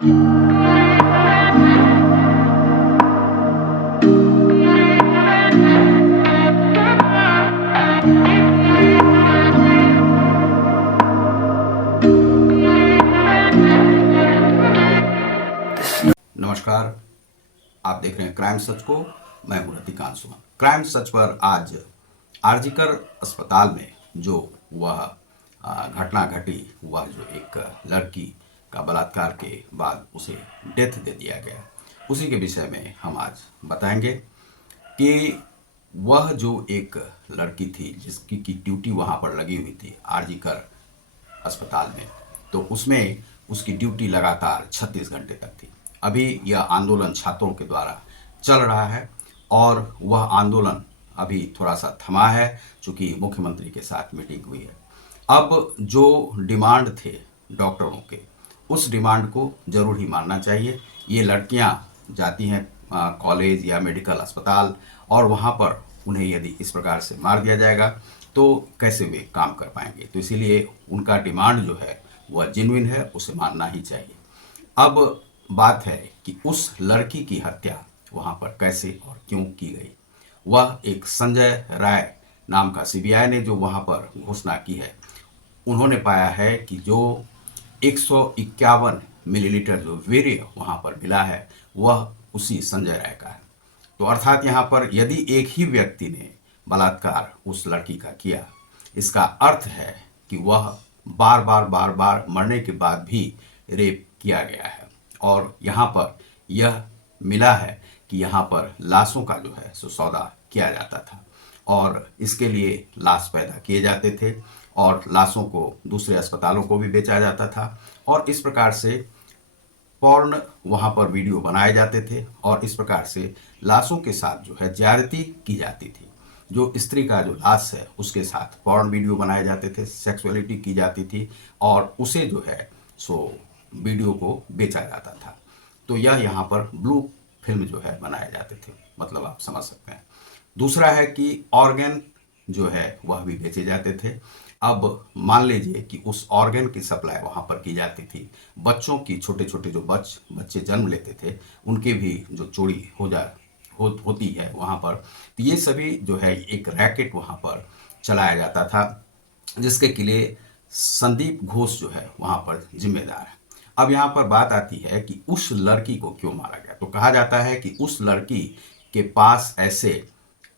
नमस्कार, आप देख रहे हैं क्राइम सच को। मैं हूं रतिकांत सुमन। क्राइम सच पर आज आरजीकर अस्पताल में जो वह घटना घटी, वह जो एक लड़की का बलात्कार के बाद उसे डेथ दे दिया गया, उसी के विषय में हम आज बताएंगे कि वह जो एक लड़की थी जिसकी की ड्यूटी वहाँ पर लगी हुई थी आरजीकर अस्पताल में, तो उसमें उसकी ड्यूटी लगातार 36 घंटे तक थी। अभी यह आंदोलन छात्रों के द्वारा चल रहा है और वह आंदोलन अभी थोड़ा सा थमा है, चूंकि मुख्यमंत्री के साथ मीटिंग हुई है। अब जो डिमांड थे डॉक्टरों के, उस डिमांड को जरूर ही मानना चाहिए। ये लड़कियां जाती हैं कॉलेज या मेडिकल अस्पताल, और वहाँ पर उन्हें यदि इस प्रकार से मार दिया जाएगा तो कैसे वे काम कर पाएंगे। तो इसीलिए उनका डिमांड जो है वह जेन्युइन है, उसे मानना ही चाहिए। अब बात है कि उस लड़की की हत्या वहाँ पर कैसे और क्यों की गई। वह एक संजय राय नाम का सीबीआई ने जो वहाँ पर घोषणा की है, उन्होंने पाया है कि जो 151 मिलीलीटर जो वीर्य वहाँ पर मिला है वह उसी संजय राय का है। तो अर्थात यहाँ पर यदि एक ही व्यक्ति ने बलात्कार उस लड़की का किया, इसका अर्थ है कि वह बार बार मरने के बाद भी रेप किया गया है। और यहाँ पर यह मिला है कि यहाँ पर लाशों का जो है सो सौदा किया जाता था, और इसके लिए लाश पैदा किए जाते थे और लाशों को दूसरे अस्पतालों को भी बेचा जाता था, और इस प्रकार से पॉर्न वहाँ पर वीडियो बनाए जाते थे, और इस प्रकार से लाशों के साथ जो है ज्यादती की जाती थी। जो स्त्री का जो लाश है उसके साथ पॉर्न वीडियो बनाए जाते थे, सेक्सुअलिटी की जाती थी, और उसे जो है सो वीडियो को बेचा जाता था। तो यह यहाँ पर ब्लू फिल्म जो है बनाए जाते थे, मतलब आप समझ सकते हैं। दूसरा है कि ऑर्गन जो है वह भी बेचे जाते थे। अब मान लीजिए कि उस ऑर्गन की सप्लाई वहाँ पर की जाती थी। बच्चों की छोटे छोटे जो बच्चे जन्म लेते थे, उनके भी जो चोरी होती है वहाँ पर। तो ये सभी जो है एक रैकेट वहाँ पर चलाया जाता था, जिसके लिए संदीप घोष जो है वहाँ पर जिम्मेदार है। अब यहाँ पर बात आती है कि उस लड़की को क्यों मारा गया। तो कहा जाता है कि उस लड़की के पास ऐसे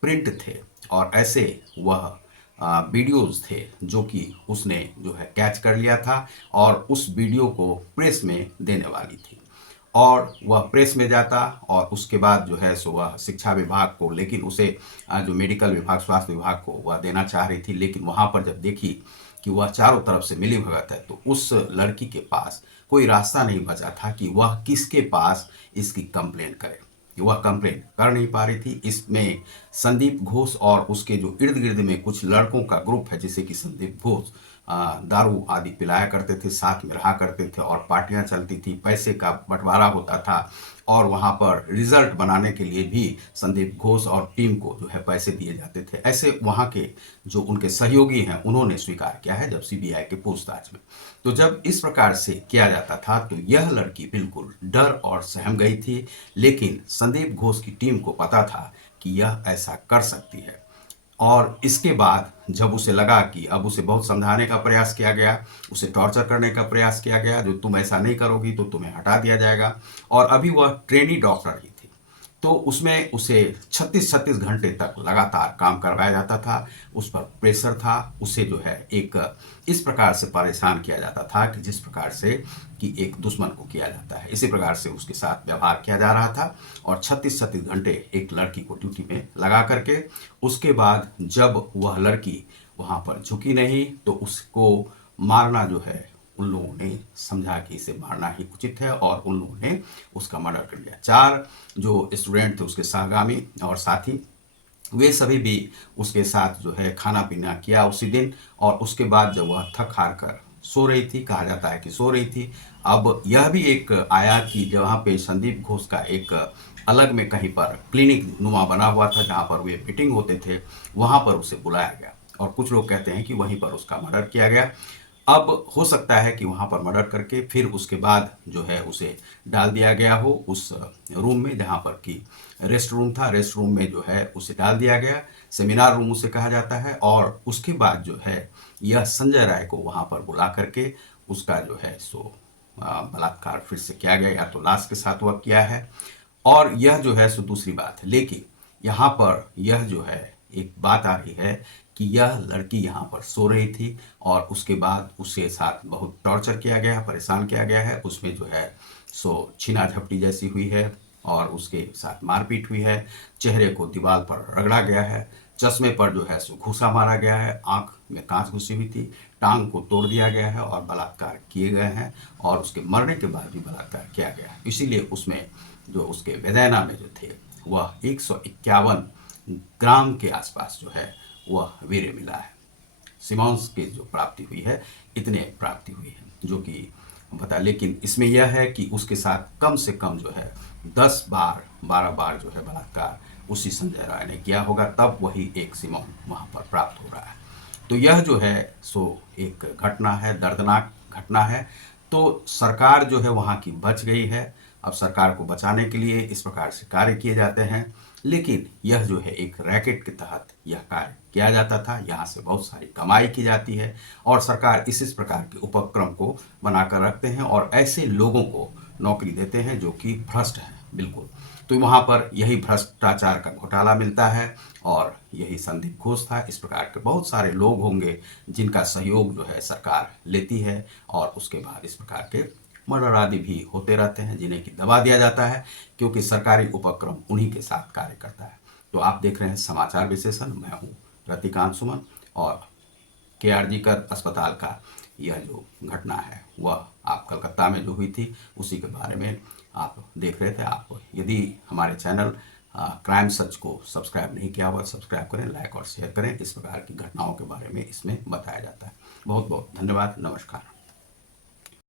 प्रिंट थे और ऐसे वह वीडियोस थे जो कि उसने जो है कैच कर लिया था, और उस वीडियो को प्रेस में देने वाली थी, और वह प्रेस में जाता और उसके बाद जो है सो वह शिक्षा विभाग को, लेकिन उसे जो मेडिकल विभाग, स्वास्थ्य विभाग को वह देना चाह रही थी। लेकिन वहाँ पर जब देखी कि वह चारों तरफ से मिली भगत है, तो उस लड़की के पास कोई रास्ता नहीं बचा था कि वह किसके पास इसकी कंप्लेन करे। वह कंप्लेन कर नहीं पा रही थी। इसमें संदीप घोष और उसके जो इर्द गिर्द में कुछ लड़कों का ग्रुप है, जैसे कि संदीप घोष दारू आदि पिलाया करते थे, साथ में रहा करते थे, और पार्टियां चलती थी, पैसे का बंटवारा होता था, और वहां पर रिजल्ट बनाने के लिए भी संदीप घोष और टीम को जो है पैसे दिए जाते थे। ऐसे वहां के जो उनके सहयोगी हैं उन्होंने स्वीकार किया है जब सीबीआई के पूछताछ में। तो जब इस प्रकार से किया जाता था तो यह लड़की बिल्कुल डर और सहम गई थी, लेकिन संदीप घोष की टीम को पता था कि यह ऐसा कर सकती है। और इसके बाद जब उसे लगा कि अब उसे बहुत समझाने का प्रयास किया गया, उसे टॉर्चर करने का प्रयास किया गया, जो तुम ऐसा नहीं करोगी तो तुम्हें हटा दिया जाएगा, और अभी वह ट्रेनी डॉक्टर ही थी, तो उसमें उसे 36 घंटे तक लगातार काम करवाया जाता था। उस पर प्रेशर था, उसे जो है एक इस प्रकार से परेशान किया जाता था कि जिस प्रकार से कि एक दुश्मन को किया जाता है, इसी प्रकार से उसके साथ व्यवहार किया जा रहा था। और 36 घंटे एक लड़की को ड्यूटी में लगा करके, उसके बाद जब वह लड़की वहाँ पर झुकी नहीं तो उसको मारना जो है उन लोगों ने समझा कि इसे मारना ही उचित है, और उन लोगों ने उसका मर्डर कर दिया। 4 जो स्टूडेंट थे उसके सहगामी और साथी, वे सभी भी उसके साथ जो है खाना पीना किया उसी दिन। और उसके बाद जब वह थक हार कर सो रही थी, कहा जाता है कि सो रही थी। अब यह भी एक आया कि जहाँ पे संदीप घोष का एक अलग में कहीं पर क्लिनिक नुमा बना हुआ था जहाँ पर वे मीटिंग होते थे, वहाँ पर उसे बुलाया गया, और कुछ लोग कहते हैं कि वहीं पर उसका मर्डर किया गया। अब हो सकता है कि वहाँ पर मर्डर करके फिर उसके बाद जो है उसे डाल दिया गया हो उस रूम में जहाँ पर कि रेस्ट रूम था। रेस्ट रूम में जो है उसे डाल दिया गया, सेमिनार रूम उसे कहा जाता है। और उसके बाद जो है यह संजय राय को वहाँ पर बुला करके उसका जो है सो बलात्कार फिर से किया गया, या तो लाश के साथ वह किया है। और यह जो है सो दूसरी बात है। लेकिन यहाँ पर यह जो है एक बात आ रही है कि यह लड़की यहाँ पर सो रही थी और उसके बाद उसके साथ बहुत टॉर्चर किया गया है, परेशान किया गया है। उसमें जो है सो छीना झपटी जैसी हुई है और उसके साथ मारपीट हुई है, चेहरे को दीवार पर रगड़ा गया है, चश्मे पर जो है सो घूसा मारा गया है, आंख में कांच घुसी हुई थी, टांग को तोड़ दिया गया है और बलात्कार किए गए हैं। और उसके मरने के बाद भी बलात्कार किया गया है। इसीलिए उसमें जो उसके वेदेना में जो थे वह 151 ग्राम के आसपास जो है वह वीर्य मिला है। सिमॉन्स की जो प्राप्ति हुई है इतने प्राप्ति हुई है जो कि बता। लेकिन इसमें यह है कि उसके साथ कम से कम जो है 10 बार 12 बार जो है बलात्कार उसी संजय राय ने किया होगा, तब वही एक सिमॉन वहाँ पर प्राप्त हो रहा है। तो यह जो है सो एक घटना है, दर्दनाक घटना है। तो सरकार जो है वहाँ की बच गई है। अब सरकार को बचाने के लिए इस प्रकार से कार्य किए जाते हैं। लेकिन यह जो है एक रैकेट के तहत यह कार्य किया जाता था। यहाँ से बहुत सारी कमाई की जाती है और सरकार इस प्रकार के उपक्रम को बनाकर रखते हैं और ऐसे लोगों को नौकरी देते हैं जो कि भ्रष्ट हैं बिल्कुल। तो वहाँ पर यही भ्रष्टाचार का घोटाला मिलता है और यही संदीप घोष था। इस प्रकार के बहुत सारे लोग होंगे जिनका सहयोग जो है सरकार लेती है और उसके बाद इस प्रकार के मर्डर आदि भी होते रहते हैं जिन्हें कि दबा दिया जाता है, क्योंकि सरकारी उपक्रम उन्हीं के साथ कार्य करता है। तो आप देख रहे हैं समाचार विश्लेषण। मैं हूँ रतिकांत सुमन और KRG कर अस्पताल का यह जो घटना है वह आप कलकत्ता में जो हुई थी उसी के बारे में आप देख रहे थे। आप यदि हमारे चैनल क्राइम सच को सब्सक्राइब नहीं किया हुआ, सब्सक्राइब करें, लाइक और शेयर करें। इस प्रकार की घटनाओं के बारे में इसमें बताया जाता है। बहुत बहुत धन्यवाद। नमस्कार।